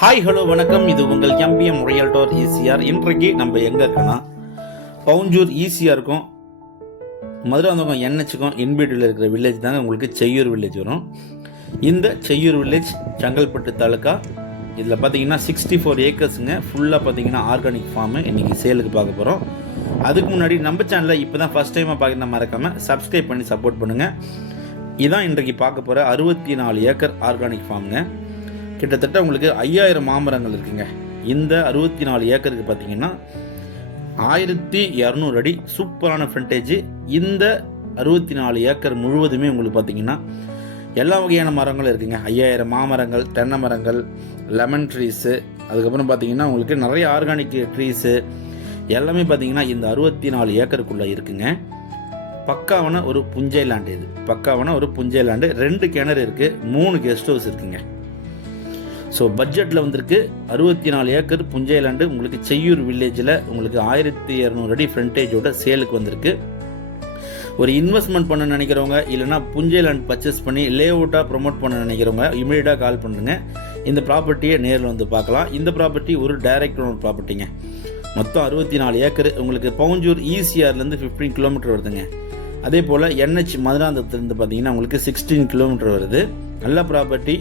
Hi hello வணக்கம். இது உங்கள் எம்பிஎம் ரியல்டோர் ஈசிஆர். இன்றைக்கு நம்ம எங்கே இருக்கோன்னா பவுஞ்சூர் ஈசிஆருக்கும் மதுராந்தகம் என்ஹெச்சுக்கும் இன்பிட்வீல் இருக்கிற வில்லேஜ் தாங்க உங்களுக்கு செய்யூர் வில்லேஜ் வரும். இந்த செய்யூர் வில்லேஜ் செங்கல்பட்டு தாலுக்கா. இதில் பார்த்தீங்கன்னா 64 ஏக்கர்ஸுங்க. ஃபுல்லாக பார்த்தீங்கன்னா ஆர்கானிக் ஃபார்மு இன்றைக்கி சேலுக்கு பார்க்க போகிறோம். அதுக்கு முன்னாடி நம்ம சேனலில் இப்போ தான் ஃபஸ்ட் டைமாக பார்க்க மறக்காமல் சப்ஸ்கிரைப் பண்ணி சப்போர்ட் பண்ணுங்கள். இதான் இன்றைக்கு பார்க்க போகிற 64 ஏக்கர் ஆர்கானிக் ஃபார்முங்க. கிட்டத்தட்ட உங்களுக்கு 5000 மாமரங்கள் இருக்குங்க. இந்த 64 ஏக்கருக்கு பார்த்தீங்கன்னா 1200 அடி சூப்பரான ஃப்ரண்டேஜ். இந்த 64 ஏக்கர் முழுவதுமே உங்களுக்கு பார்த்தீங்கன்னா எல்லா வகையான மரங்களும் இருக்குங்க. 5000 மாமரங்கள், தென்னை மரங்கள், லெமன் ட்ரீஸு, அதுக்கப்புறம் பார்த்தீங்கன்னா உங்களுக்கு நிறைய ஆர்கானிக் ட்ரீஸு எல்லாமே பார்த்தீங்கன்னா இந்த 64 ஏக்கருக்குள்ளே இருக்குங்க. பக்காவான ஒரு புஞ்சை லேண்டு. இது பக்காவான ஒரு புஞ்சை லேண்டு. 2 கிணறு இருக்குது, 3 கெஸ்ட் ஹவுஸ் இருக்குங்க. ஸோ பட்ஜெட்டில் வந்திருக்கு 64 ஏக்கர் புஞ்சை லேண்டு உங்களுக்கு செய்யூர் வில்லேஜில் உங்களுக்கு 1200 அடி ஃப்ரண்டேஜோட சேலுக்கு வந்திருக்கு. ஒரு இன்வெஸ்ட்மெண்ட் பண்ண நினைக்கிறவங்க இல்லைனா புஞ்சை லேண்ட் பர்ச்சேஸ் பண்ணி லே அவுட்டாக ப்ரொமோட் பண்ண நினைக்கிறவங்க இமீடியட்டாக கால் பண்ணுங்க. இந்த ப்ராப்பர்ட்டியை நேரில் வந்து பார்க்கலாம். இந்த ப்ராப்பர்ட்டி ஒரு டைரக்ட் ஓன் ப்ராப்பர்ட்டிங்க. மொத்தம் 64 ஏக்கர். உங்களுக்கு பவுஞ்சூர் ஈசிஆர்லேருந்து 15 கிலோமீட்டர் வருதுங்க. அதே போல் என்ஹெச் மதுராந்தகத்துலேருந்து பார்த்தீங்கன்னா உங்களுக்கு 16 கிலோமீட்டர் வருது. நல்ல ப்ராப்பர்ட்டி.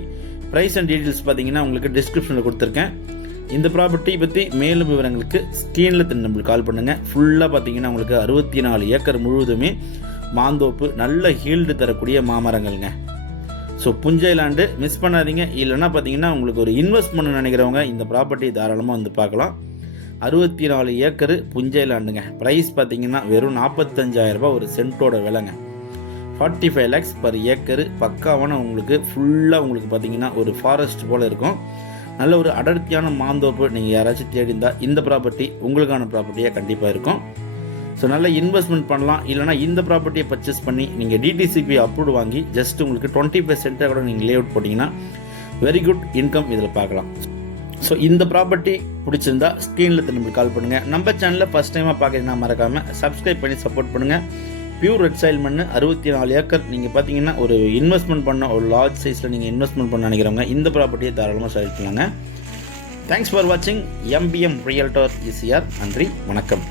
ப்ரைஸ் அண்ட் டீட்டெயில்ஸ் பார்த்தீங்கன்னா உங்களுக்கு டிஸ்கிரிப்ஷனில் கொடுத்துருக்கேன். இந்த ப்ராப்பர்ட்டி பற்றி மேலும் விவரங்களுக்கு ஸ்க்ரீனில் நம்மளுக்கு கால் பண்ணுங்கள். ஃபுல்லாக பார்த்தீங்கன்னா உங்களுக்கு 64 ஏக்கர் முழுவதுமே மாந்தோப்பு, நல்ல ஹீல்டு தரக்கூடிய மாமரங்கள்ங்க. ஸோ புஞ்சை லேண்டு மிஸ் பண்ணாதீங்க. இல்லைன்னா பார்த்தீங்கன்னா உங்களுக்கு ஒரு இன்வெஸ்ட்மெண்ட் நினைக்கிறவங்க இந்த ப்ராப்பர்ட்டி தாராளமாக வந்து பார்க்கலாம். 64 ஏக்கரு புஞ்சை லேண்டுங்க. ப்ரைஸ் பார்த்தீங்கன்னா வெறும் 45,000 ரூபாய் ஒரு சென்ட்டோட விலைங்க. 45 lakhs பர் ஏக்கரு. பக்காவான உங்களுக்கு ஃபுல்லாக உங்களுக்கு பார்த்தீங்கன்னா ஒரு ஃபாரஸ்ட் போல் இருக்கும். நல்ல ஒரு அடர்த்தியான மாந்தோப்பு. நீங்கள் யாராச்சும் தேடிந்தால் இந்த ப்ராப்பர்ட்டி உங்களுக்கான ப்ராப்பர்ட்டியாக கண்டிப்பாக இருக்கும். ஸோ நல்ல இன்வெஸ்ட்மெண்ட் பண்ணலாம். இல்லைனா இந்த ப்ராப்பர்ட்டியை பர்ச்சேஸ் பண்ணி நீங்கள் டிடிசிபி அப்ரூவ் வாங்கி ஜஸ்ட் உங்களுக்கு 25% கூட நீங்கள் லே அவுட் போட்டிங்கன்னா வெரி குட் இன்கம் இதில் பார்க்கலாம். ஸோ இந்த ப்ராப்பர்ட்டி பிடிச்சிருந்தா ஸ்க்ரீனில் நம்மளுக்கு கால் பண்ணுங்கள். நம்ம சேனலில் ஃபஸ்ட் டைமாக பார்க்குறீங்கன்னா மறக்காமல் சப்ஸ்கிரைப் பண்ணி சப்போர்ட் பண்ணுங்கள். பியூர் ரெட் சாயில் மண் 64 ஏக்கர். நீங்கள் பார்த்தீங்கன்னா ஒரு இன்வெஸ்ட்மெண்ட் பண்ண ஒரு லார்ஜ் சைஸில் நீங்கள் இன்வெஸ்ட்மெண்ட் பண்ண நினைக்கிறவங்க இந்த ப்ராப்பர்ட்டியை தாராளமாக செலக்ட் பண்ணுங்க. தேங்க்ஸ் ஃபார் வாட்சிங் எம்பிஎம் ரியல்டோர் ஈசிஆர். நன்றி, வணக்கம்.